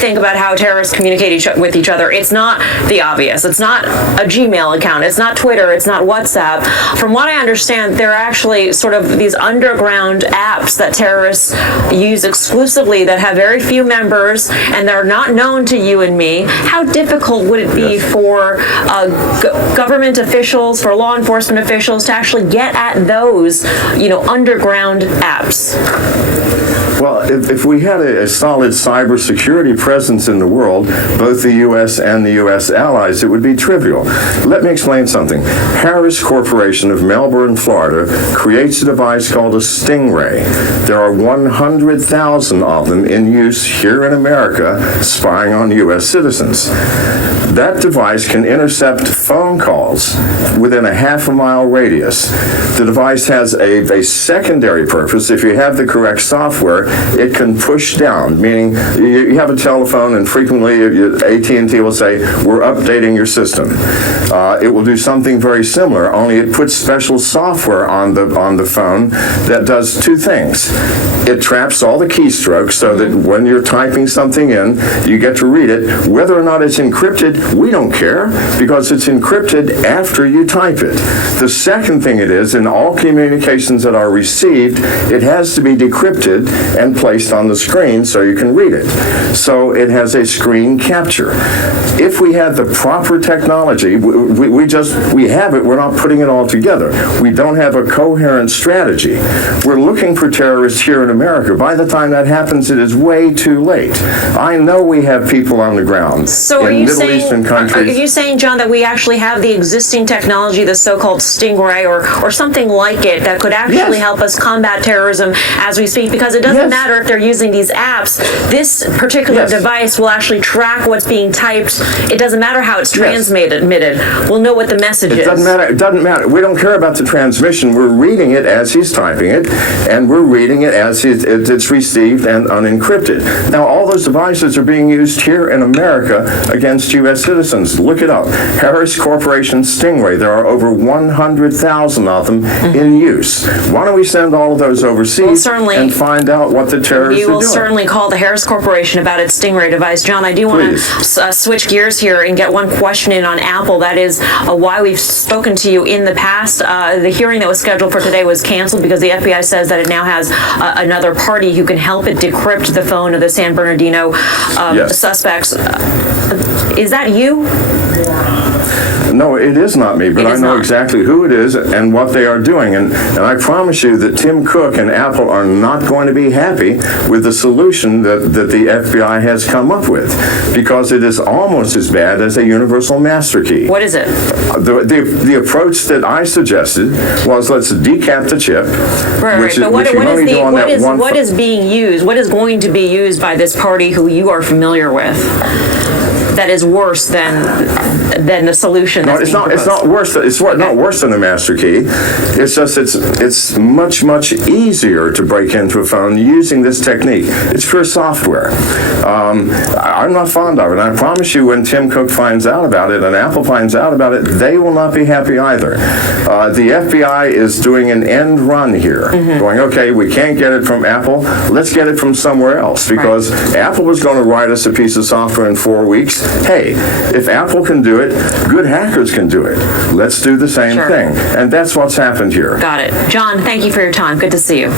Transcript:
think about how terrorists communicate with each other, it's not the obvious. It's not a Gmail account. It's not Twitter. It's not WhatsApp. From what I understand, there are actually sort of these underground apps that terrorists use exclusively that have very few members and they're not known to you and me. How difficult would it be for government officials, for law enforcement officials to actually get at those, underground apps? Well, if we had a solid cybersecurity presence in the world, both the U.S. and the U.S. allies, it would be trivial. Let me explain something. Harris Corporation of Melbourne, Florida, creates a device called a Stingray. There are 100,000 of them in use here in America spying on U.S. citizens. That device can intercept phone calls within a half-a-mile radius. The device has a secondary purpose. If you have the correct software, it can push down, meaning you have a telephone and frequently AT&T will say, we're updating your system. It will do something very similar, only it puts special software on the phone that does two things. It traps all the keystrokes so that when you're typing something in, you get to read it. Whether or not it's encrypted, we don't care because it's encrypted after you type it. The second thing it is, in all communications that are received, it has to be decrypted and placed on the screen so you can read it. So it has a screen capture. If we had the proper technology, we have it, we're not putting it all together. We don't have a coherent strategy. We're looking for terrorists here in America. By the time that happens, it is way too late. I know we have people on the ground in Middle Eastern countries. Are you saying, John, that we actually have the existing technology, the so-called Stingray or something like it, that could actually help us combat terrorism as we speak? Because it doesn't matter if they're using these apps. This particular device will actually track what's being typed. It doesn't matter how it's transmitted. We'll know what the message is. It doesn't matter. We don't care about the transmission. We're reading it as he's typing it, and we're reading it as it's received and unencrypted. Now, all those devices are being used here in America against U.S. citizens. Look it up. Harris Corporation Stingray. There are over 100,000 of them in use. Why don't we send all of those overseas and find out what the terrorists are doing? We will certainly call the Harris Corporation about its Stingray device. John, I do want to switch gears here and get one question in on Apple. That is why we've spoken to you in the past. The hearing that was scheduled for today was canceled because the FBI says that it now has another party who can help it decrypt the phone of the San Bernardino suspects. Is that you? No, it is not me, but I know exactly who it is and what they are doing. And I promise you that Tim Cook and Apple are not going to be happy with the solution that the FBI has come up with, because it is almost as bad as a universal master key. What is it? The approach that I suggested was, let's decap the chip. Right. But what is being used? What is going to be used by this party who you are familiar with that is worse than the solution? No, it's not worse. It's not worse than the master key. It's just it's much easier to break into a phone using this technique. It's pure software. I'm not fond of it. And I promise you, when Tim Cook finds out about it and Apple finds out about it, they will not be happy either. The FBI is doing an end run here, going, okay, we can't get it from Apple. Let's get it from somewhere else, because Apple was going to write us a piece of software in 4 weeks. Hey, if Apple can do it, good hackers can do it. Let's do the same thing. And that's what's happened here. Got it. John, thank you for your time. Good to see you.